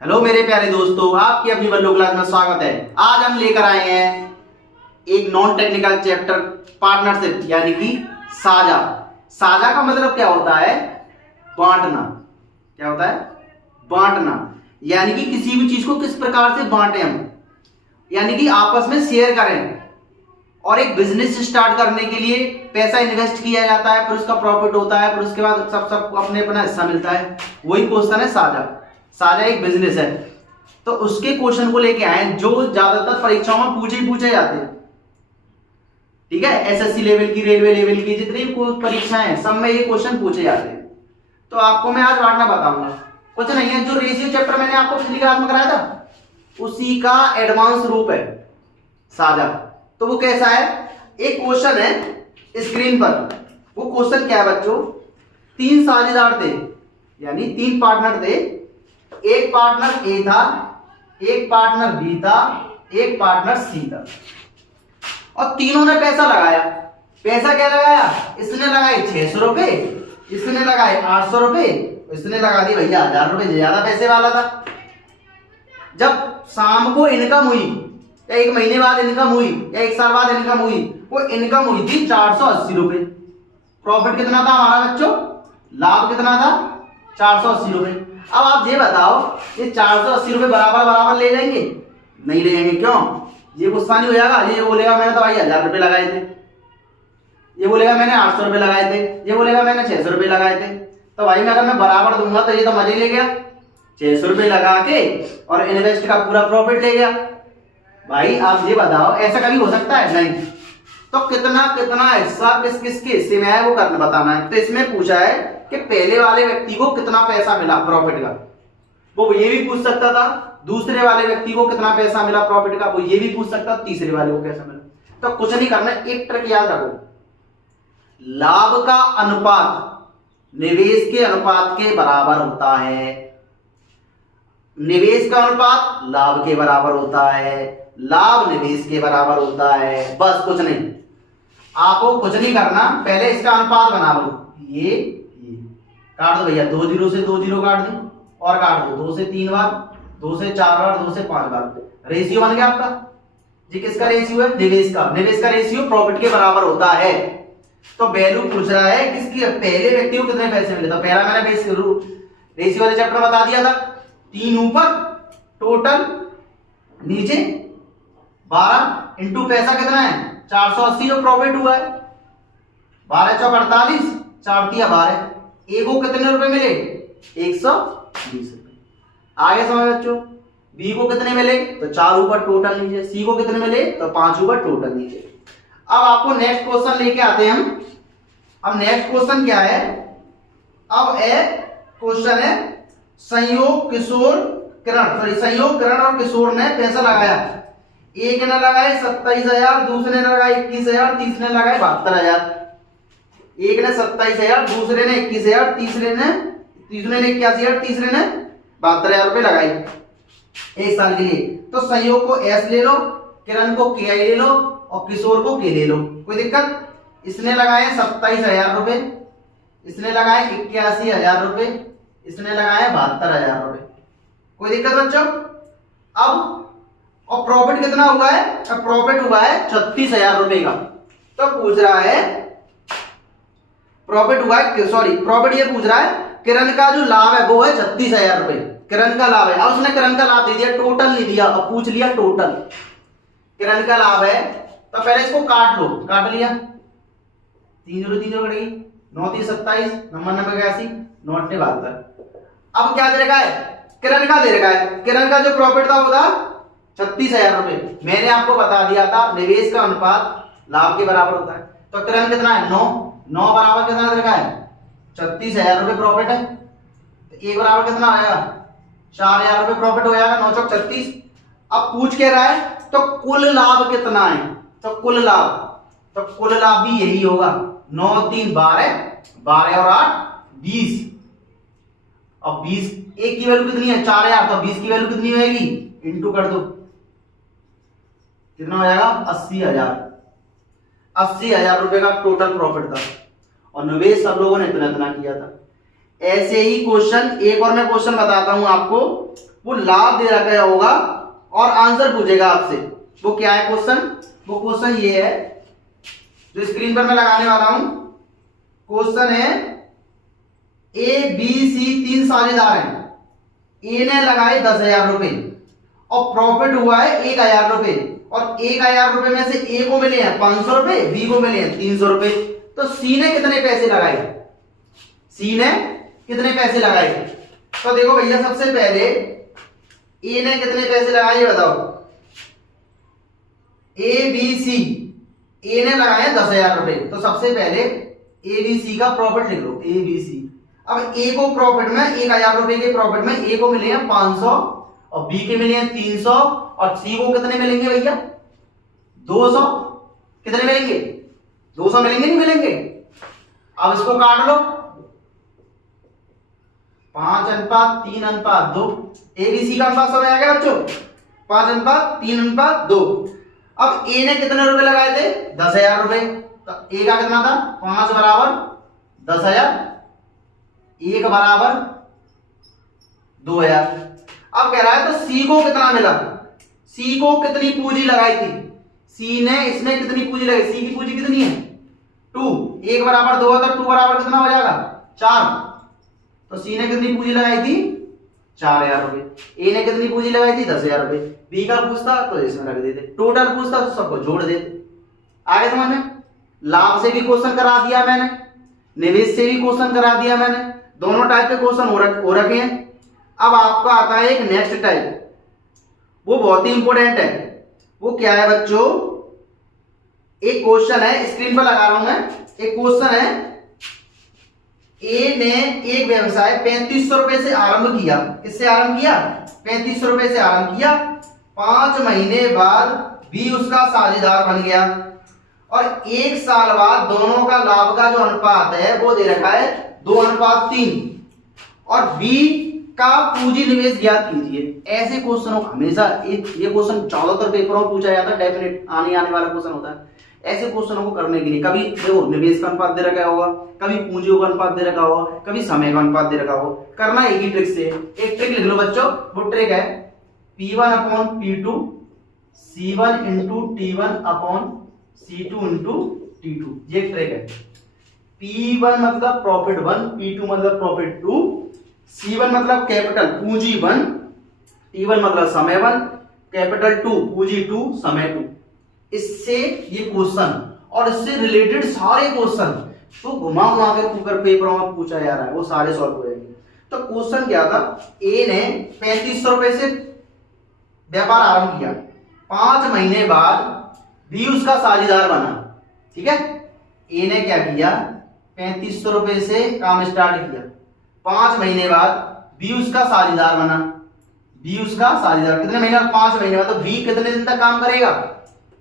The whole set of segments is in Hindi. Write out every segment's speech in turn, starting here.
हेलो मेरे प्यारे दोस्तों, आपकी अपनी बल्लो क्लास में स्वागत है। आज हम लेकर आए हैं एक नॉन टेक्निकल चैप्टर पार्टनरशिप यानी कि साझा। साझा का मतलब क्या होता है? बांटना। क्या होता है? बांटना, यानी कि किसी भी चीज को किस प्रकार से बांटे हम, यानी कि आपस में शेयर करें। और एक बिजनेस स्टार्ट करने के लिए पैसा इन्वेस्ट किया जाता है, फिर उसका प्रॉफिट होता है, फिर उसके बाद सबको अपने अपना हिस्सा मिलता है। वही क्वेश्चन है साझा। साझा एक बिजनेस है, तो उसके क्वेश्चन को लेके आए जो ज्यादातर परीक्षाओं में पूछे जाते हैं। ठीक है, एसएससी लेवल की, रेलवे लेवल की, जितनी परीक्षाएं हैं सब में ये क्वेश्चन पूछे जाते हैं। तो आपको मैं आज बांटना बताऊंगा। कुछ नहीं है, जो रेशियो चैप्टर मैंने आपको पिछली क्लास में कराया था उसी का एडवांस रूप है साझा। तो वो कैसा है? एक क्वेश्चन है स्क्रीन पर। वो क्वेश्चन क्या है बच्चों? तीन साझेदार थे, यानी तीन पार्टनर थे। एक पार्टनर ए था, एक पार्टनर बी था, एक पार्टनर सी था, और तीनों ने पैसा लगाया। पैसा क्या लगाया? इसने लगाए 600 रुपए, इसने लगाए 800 रुपए, इसने लगा दी भैया 1000 रुपए, ज्यादा पैसे वाला था। जब शाम को इनकम हुई, या एक महीने बाद इनकम हुई, या एक साल बाद इनकम हुई, वो इनकम हुई थी 480 रुपए। प्रॉफिट कितना था हमारा बच्चों? लाभ कितना था? 480 रुपए। अब आप ये बताओ, ये 480 रुपए बराबर बराबर ले जाएंगे? नहीं ले जाएंगे। क्यों? ये गुस्सा नहीं हो जाएगा? ये बोलेगा मैंने तो भाई 1000 रुपए लगाए थे, ये बोलेगा मैंने 800 रुपए लगाए थे, ये बोलेगा मैंने 600 रुपए लगाए थे। तो भाई मैं अगर मैं बराबर दूंगा तो ये तो मजे ले गया, 600 रुपए लगा के और इन्वेस्ट का पूरा प्रॉफिट ले गया। भाई आप ये बताओ, ऐसा कभी हो सकता है? नहीं। तो कितना कितना हिस्सा किस किस के हिस्से में है वो करना बताना है। तो इसमें पूछा है कि पहले वाले व्यक्ति को कितना पैसा मिला प्रॉफिट का, वो ये भी पूछ सकता था। दूसरे वाले व्यक्ति को कितना पैसा मिला प्रॉफिट का, वो ये भी पूछ सकता। तीसरे वाले को कैसा मिला। तो कुछ नहीं करना, एक ट्रिक याद रखो, लाभ का अनुपात निवेश के अनुपात के बराबर होता है। निवेश का अनुपात लाभ के बराबर होता है, लाभ निवेश के बराबर होता है। बस कुछ नहीं, आपको कुछ नहीं करना, पहले इसका अनुपात बना लो। ये काट दो भैया, 2 0 से 2 0 काट दो, और काट दो 2 से 3 बार, 2 से 4 बार, 2 से 5 बार। रेशियो बन गया आपका। जी किसका रेशियो है? निवेश का। निवेश का रेशियो प्रॉफिट के बराबर होता है। तो वैल्यू पूछ रहा है किसकी? पहले व्यक्ति को कितने पैसे मिले। तो पहला मैंने रेशियो वाले चैप्टर बता दिया था। 3 ऊपर टोटल, नीचे 12 इंटू पैसा कितना है? 480 जो प्रॉफिट हुआ है। 12 चौक 48, 4 तिया 12। ए को कितने रुपए मिले? 120 रुपए। आगे समझ बच्चों। बी को कितने मिले? तो 4 ऊपर टोटल नीचे। सी को कितने मिले? तो 5 ऊपर टोटल नीचे। अब आपको नेक्स्ट क्वेश्चन लेके आते हैं हम। अब नेक्स्ट क्वेश्चन क्या है? अब क्वेश्चन है संयोग किरण और किशोर ने पैसा लगाया। एक ने लगाए 27,000, दूसरे ने लगाए 21,000, तीसरे ने लगाए 72,000। एक ने 27,000, दूसरे ने 21,000, तीसरे ने 81,000, तीसरे ने 72,000 रुपए लगाए एक साल के लिए। तो संयोग को एस ले लो, किरण को के ले लो, और किशोर को के ले लो। कोई दिक्कत? इसने लगाए 27,000 रुपए, इसने लगाए 81,000 रुपए, इसने लगाए 72,000 रुपए। कोई दिक्कत बच्चों? अब और प्रॉफिट कितना हुआ है? अब प्रॉफिट हुआ है 36,000 रुपए का। तो पूछ रहा है प्रॉफिट हुआ है, सॉरी प्रॉफिट ये पूछ रहा है किरण का जो लाभ है वो है 36,000 रुपए। किरण का लाभ है। अब उसने किरण का लाभ दे दिया, टोटल नहीं दिया। अब पूछ लिया टोटल। किरण का लाभ है तो पहले इसको काट लो। काट लिया, 3 0 3 0 कटेगी, 9 3 27, 9 9 81, 9 8 72। अब क्या दे रखा है? किरण का दे रखा है। किरण का जो प्रॉफिट था वो था 36,000 रुपए। मैंने आपको बता दिया था निवेश का अनुपात लाभ के बराबर होता है। तो किरण कितना है? 9 बराबर कितना दे रखा है? 36,000 रुपए प्रॉफिट है। तो एक बराबर कितना आएगा? 4,000 रुपए प्रॉफिट हो जाएगा। 9 चौक 36। अब पूछ के रहा है तो कुल लाभ कितना है? तो कुल लाभ भी यही होगा। 9 3 12, 12 और 8 20। अब 20 एक की वैल्यू कितनी है? 4,000। तो 20 की वैल्यू कितनी होगी? इंटू कर दो, कितना हो जाएगा? 80,000। 80,000 रुपए का टोटल प्रॉफिट था, और निवेश सब लोगों ने इतना इतना किया था। ऐसे ही क्वेश्चन एक और मैं क्वेश्चन बताता हूं आपको। वो लाभ दे रखा होगा और आंसर पूछेगा आपसे। वो क्या है क्वेश्चन? वो क्वेश्चन ये है जो स्क्रीन पर मैं लगाने वाला हूं। क्वेश्चन है ए बी सी 3 साझेदार हैं। ए ने लगाए 10,000 रुपए और प्रॉफिट हुआ है 1,000 रुपए, और 1,000 रुपए में से ए को मिले हैं 500 रुपए, बी को मिले हैं 300 रुपए। तो सी ने कितने पैसे लगाए? सी ने कितने पैसे लगाए? तो देखो भैया, सबसे पहले ए ने कितने पैसे लगाए बताओ। ए बी सी, ए ने लगाए 10,000 रुपए, तो सबसे पहले ए बी सी का प्रॉफिट लिख लो, ए बी सी। अब ए को प्रॉफिट में 1,000 रुपए के प्रॉफिट में ए को मिले हैं 500 और बी के मिले हैं 300 और सी को कितने मिलेंगे भैया? 200। कितने मिलेंगे? 200 मिलेंगे, नहीं मिलेंगे? अब इसको काट लो, 5:3:2। एबीसी का अनुपात समझ आ गया बच्चों? 5:3:2। अब ए ने कितने रुपए लगाए थे? 10,000 रुपए। तो ए का कितना था? 5 बराबर 10,000, 1 बराबर 2,000। अब कह रहा है तो सी को कितना मिला? सी को कितनी पूंजी लगाई थी? सी ने इसमें कितनी पूंजी लगाई? सी की पूंजी कितनी है? 2। 1 बराबर 2 है तो 2 बराबर कितना हो जाएगा? 4। तो सी ने कितनी पूंजी लगाई थी? 4,000 रुपए। ए ने कितनी पूंजी लगाई थी? 10,000 रुपए। बी का पूछता तो इसमें रख देते, टोटल पूछता तो सबको जोड़ देते। आगे समझ में? लाभ से भी क्वेश्चन करा दिया मैंने, निवेश से भी क्वेश्चन करा दिया मैंने, दोनों टाइप के क्वेश्चन हो रखे हैं। अब आपका आता है एक नेक्स्ट टाइप, वो बहुत ही इंपॉर्टेंट है। वो क्या है बच्चों? एक क्वेश्चन है, स्क्रीन पर लगा रहा हूं मैं। एक क्वेश्चन है, ए ने एक व्यवसाय 3500 रुपए से आरंभ किया। किससे आरंभ किया? 3500 रुपए से आरंभ किया। 5 महीने बाद बी उसका साझेदार बन गया और 1 साल बाद दोनों का लाभ का जो अनुपात है वो दे रखा है 2:3 और बी का पूंजी निवेश ज्ञात कीजिए। ऐसे क्वेश्चनों को हमेशा ये क्वेश्चन ज्यादातर पेपरों में पूछा जाता है, डेफिनेट आने वाला क्वेश्चन होता है। ऐसे क्वेश्चनों को करने के लिए कभी देखो निवेश का अनुपात दे रखा होगा, कभी पूंजियों का अनुपात दे रखा होगा, कभी समय का अनुपात दे रखा होगा। करना एक ही ट्रिक से। एक ट्रिक लिख लो बच्चों, वो ट्रिक है P1/P2 C1 into T1/C2 into T2। ये ट्रिक है। P1 मतलब प्रॉफिट 1, P2 मतलब प्रॉफिट 2, C1 मतलब कैपिटल पूंजी 1, T1 मतलब समय 1, कैपिटल 2 पूंजी 2, समय 2। इससे ये क्वेश्चन और इससे रिलेटेड सारे क्वेश्चन तो घुमा के पेपरों में पूछा जा रहा है, वो सारे सॉल्व हो जाएंगे। तो क्वेश्चन क्या था? ए ने 3500 रुपए से व्यापार आरंभ किया, 5 महीने बाद बी उसका साझेदार बना। ठीक है, ए ने क्या किया? 3500 रुपए से काम स्टार्ट किया, 5 महीने बाद बी उसका साझेदार बना। बी उसका साझेदार कितने महीने? 5 महीने बाद। तो बी कितने दिन तक काम करेगा?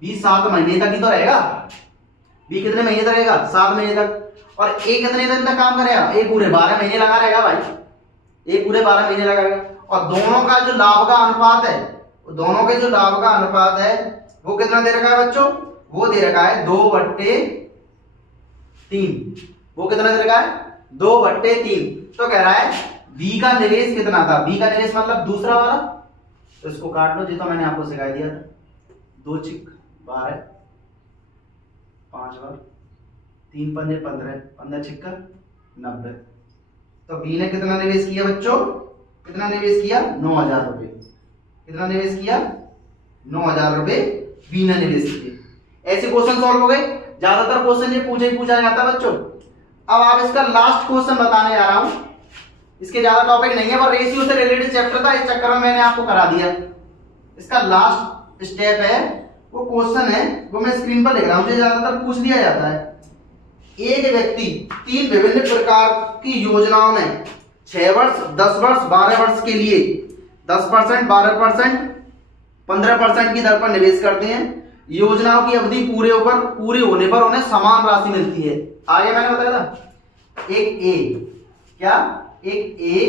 बी 7 महीने तक ही तो रहेगा। बी कितने महीने तक रहेगा? 7 महीने तक। और ए कितने दिन तक काम करेगा? ए पूरे 12 महीने लगा रहेगा भाई, ए पूरे 12 महीने लगाएगा। और दोनों का जो लाभ का अनुपात है, दोनों के जो लाभ का अनुपात है वो कितना दे रखा है बच्चों? वो दे रखा है 2/3। वो कितना दे रखा है? 2/3। तो कह रहा है बी का निवेश कितना था? बी का निवेश मतलब दूसरा वाला, तो इसको काट लो, जी तो मैंने आपको सिखा दिया था। 2 चिक 12, 5 बार 3 पंजे 15, 15 छिक्का 90। तो बी ने कितना निवेश किया बच्चों? कितना निवेश किया? 9,000 रुपए। कितना निवेश किया? 9,000 रुपए बी ने निवेश किए। ऐसे क्वेश्चन सॉल्व हो गए। ज्यादातर क्वेश्चन ये पूछा जाता है बच्चों। अब आप इसका लास्ट क्वेश्चन बताने जा रहा हूं। इसके ज्यादा टॉपिक नहीं है, पर रेशियो से रिलेटेड चैप्टर था, इस चक्कर में मैंने आपको करा दिया। इसका लास्ट स्टेप है, वो क्वेश्चन है वो मैं स्क्रीन पर लिख रहा हूं, मुझे ज्यादातर पूछ दिया जाता है। एक व्यक्ति 3 विभिन्न प्रकार की योजनाओं में 6 वर्ष, 10 वर्ष, 12 वर्ष के लिए 10%, 12%, 15% की दर पर निवेश करते हैं। योजनाओं की अवधि पूरे होने पर उन्हें समान राशि मिलती है। आगे मैंने बताया था, एक ए क्या, एक ए,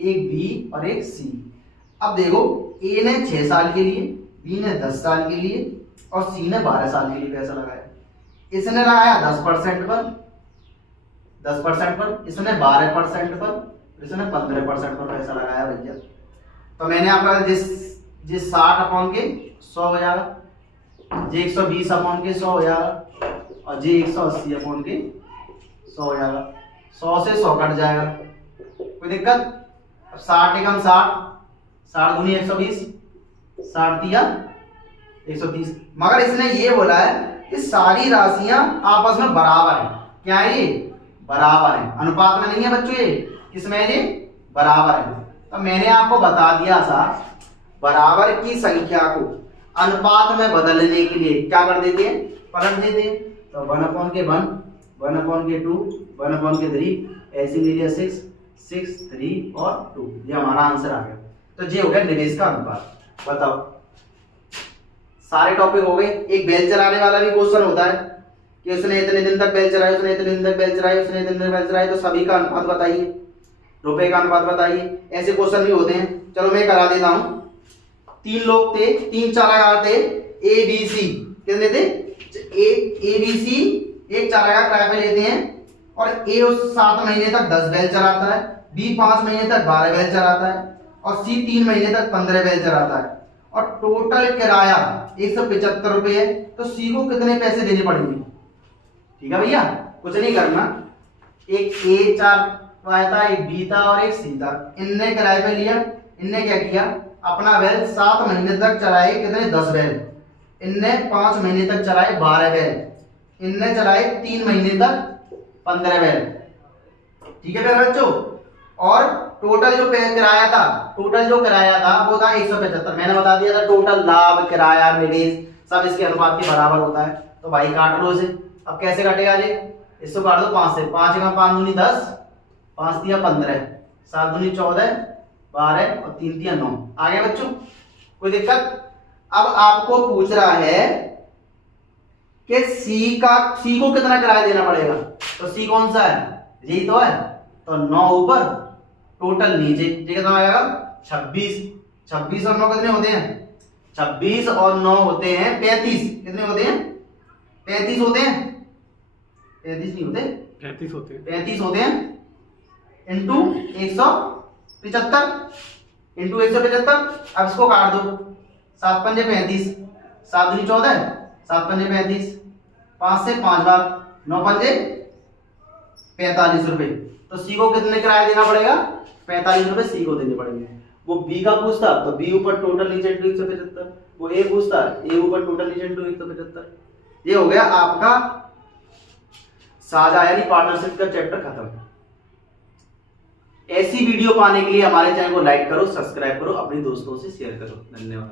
एक बी और एक सी। अब देखो, ए ने 6 साल के लिए, बी ने 10 साल के लिए और सी ने 12 साल के लिए पैसा लगाया। इसने लगाया 10% पर, 10% पर, इसने 12% पर, इसने 15% पर पैसा लगाया भैया। तो मैंने आपका जिस 60 अपॉन के 100 हो जाएगा, जे 120 अपॉन के 100 हो जाएगा और जे 180 अपॉन के 100 हो जाएगा। 100 से 100 कट जाएगा, कोई दिक्कत? अब 60 एकम 60, 60 दूनी 120, 60 दिया 130। मगर इसने ये बोला है कि सारी राशियां आपस में बराबर हैं। क्या है ये? बराबर है, अनुपात में नहीं है बच्चों। ये किसमें है? ये बराबर है। तो मैंने आपको बता दिया था बराबर की संख्या को अनुपात में बदलने के लिए क्या कर देते हैं? पलट देते हैं। तो 1 अपॉन के 1, 1 अपॉन के 2, 1 अपॉन के 3, ऐसे ले लिया 6, 6, 3 और 2। ये हमारा आंसर आ गया। तो ये हो गया निवेश का अनुपात। बताओ, सारे टॉपिक हो गए। एक बेल चलाने वाला भी क्वेश्चन होता है कि उसने इतने दिन तक बेल चलाई, उसने इतने दिन तक बेल चलाई, उसने इतने दिन बेल चलाई, तो सभी का अनुपात बताइए, रुपए का अनुपात बताइए। ऐसे क्वेश्चन भी होते हैं। चलो मैं करा देता हूं। 3 लोग थे, 3 चारागार थे, ए बी सी। कितने थे? ए बी सी एक चारागार किराए पे लेते हैं और ए उस 7 महीने तक 10 बैल चलाता है, बी 5 महीने तक 12 बैल चलाता है और सी 3 महीने तक 15 बैल चलाता है और टोटल किराया 175 रुपए है। तो सी को कितने पैसे देने पड़ेंगे? ठीक है भैया, कुछ नहीं करना। एक ए चार था, एक बी था और एक सी था। इनने किराए पे लिया, इनने क्या किया? अपना बैल 7 महीने तक चलाए, कितने? 10 बैल। इनने 5 महीने तक चलाए 12 बैल। इनने चलाए 3 महीने तक 15 बैल। ठीक है प्यारे बच्चों। और टोटल जो किराया था वो था 175। मैंने बता दिया था टोटल लाभ, किराया, निवेश सब इसके अनुपात के बराबर होता है। तो भाई काट लो इसे। अब कैसे काटेगा जी? इसको काट दो 5 से। 5 का 5 दूनी 10, 5 दिया 15, 7 दूनी 14, 12 और 3 दिया 9। आ गया बच्चों? कोई दिक्कत? अब आपको पूछ रहा है कि सी को कितना किराया देना पड़ेगा। तो सी कौन सा है? यही तो है। तो 9 ऊपर, टोटल नीचे। ये कितना आएगा? 26। 26 और 9 कितने होते हैं? 26 और 9 होते हैं 35। कितने होते हैं? 35 होते हैं। 35 नहीं होते, 35 होते हैं। 35 होते हैं इंटू 175, इंटू 175। अब इसको काट दो। 7 पंजे 35, 7 दूनी 14, 7 पंजे 35, 5 से 5 बार, 9 पंजे 45 रुपए। तो सी को कितने किराया देना पड़ेगा? 45 रुपए सी को देने पड़ेंगे। वो बी का पूछता तो बी ऊपर टोटल नीचे इंटू 175। वो ए पूछता ए ऊपर टोटल नीचे इंटू 175। ये हो गया आपका साझा यानी पार्टनरशिप का चैप्टर खत्म। ऐसी वीडियो पाने के लिए हमारे चैनल को लाइक करो, सब्सक्राइब करो, अपने दोस्तों से शेयर करो। धन्यवाद।